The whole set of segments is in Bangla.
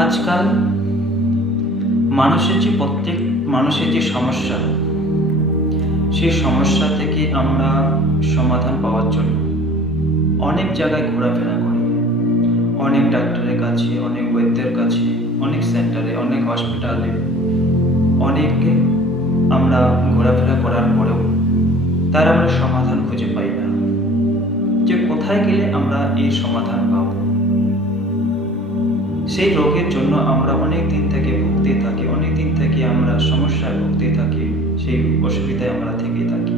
আজকাল প্রত্যেক মানুষের যে সমস্যা, সেই সমস্যা থেকে আমরা সমাধান পাওয়ার জন্য অনেক জায়গায় ঘোরাফেরা করি। অনেক ডাক্তারের কাছে, অনেক বৈদ্যের কাছে, অনেক সেন্টারে, অনেক হসপিটালে অনেকে আমরা ঘোরাফেরা করার পরেও তার আমরা সমাধান খুঁজে পাই না, যে কোথায় গেলে আমরা এই সমাধান পাব। সেই রোগের জন্য আমরা অনেক দিন থেকে ভুগতে থাকি, অনেক দিন থেকে আমরা সমস্যায় ভুগতে থাকি, সেই অসুবিধায় আমরা থেকে থাকি।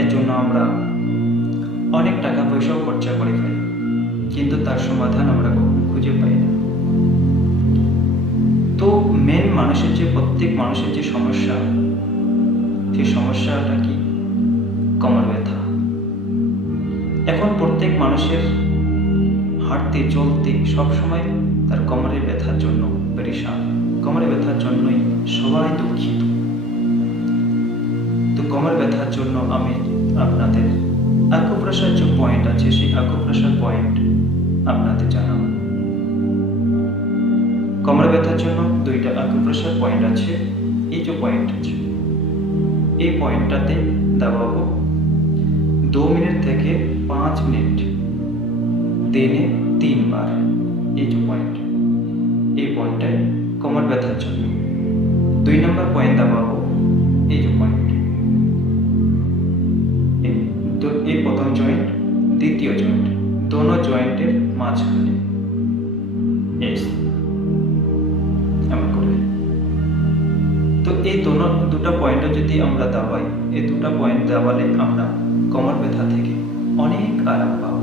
এর জন্য আমরা অনেক টাকা পয়সাও খরচা করে ফেলি, কিন্তু তার সমাধান আমরা কখনো খুঁজে পাই না। তো প্রত্যেক মানুষের যে সমস্যা, সেই সমস্যাটা কি? কোমর ব্যথা। এখন প্রত্যেক মানুষের হাঁটতে চলতে সবসময় তার কোমরের ব্যথার জন্য পেরেশান, কোমরের ব্যথার জন্যই সবাই দুঃখিত। তো কোমর ব্যথার জন্য আমি আপনাদের আকুপ্রেশার যে পয়েন্ট আছে, সেই আকুপ্রেশার পয়েন্ট আপনাদের জানাবো। কোমর ব্যথার জন্য 2টা আকুপ্রেশার পয়েন্ট আছে। এই যে পয়েন্ট আছে, এই পয়েন্টটাতে দাবাবো 2 মিনিট থেকে 5 মিনিট, দিনে 3 বার। এই যে পয়েন্ট, এই পয়েন্টটাই কোমর ব্যথার জন্য। 2 নম্বর পয়েন্ট দাবাবো এই যে পয়েন্ট, তো এই প্রথম জয়েন্ট, দ্বিতীয় জয়েন্ট, দোনো জয়েন্টের মাঝখানে এমন করে। তো এই দুটো পয়েন্টে যদি আমরা দাবাই, এই দুটো পয়েন্ট দাবালে আমরা কোমর ব্যথা থেকে অনেক আরাম পাবো।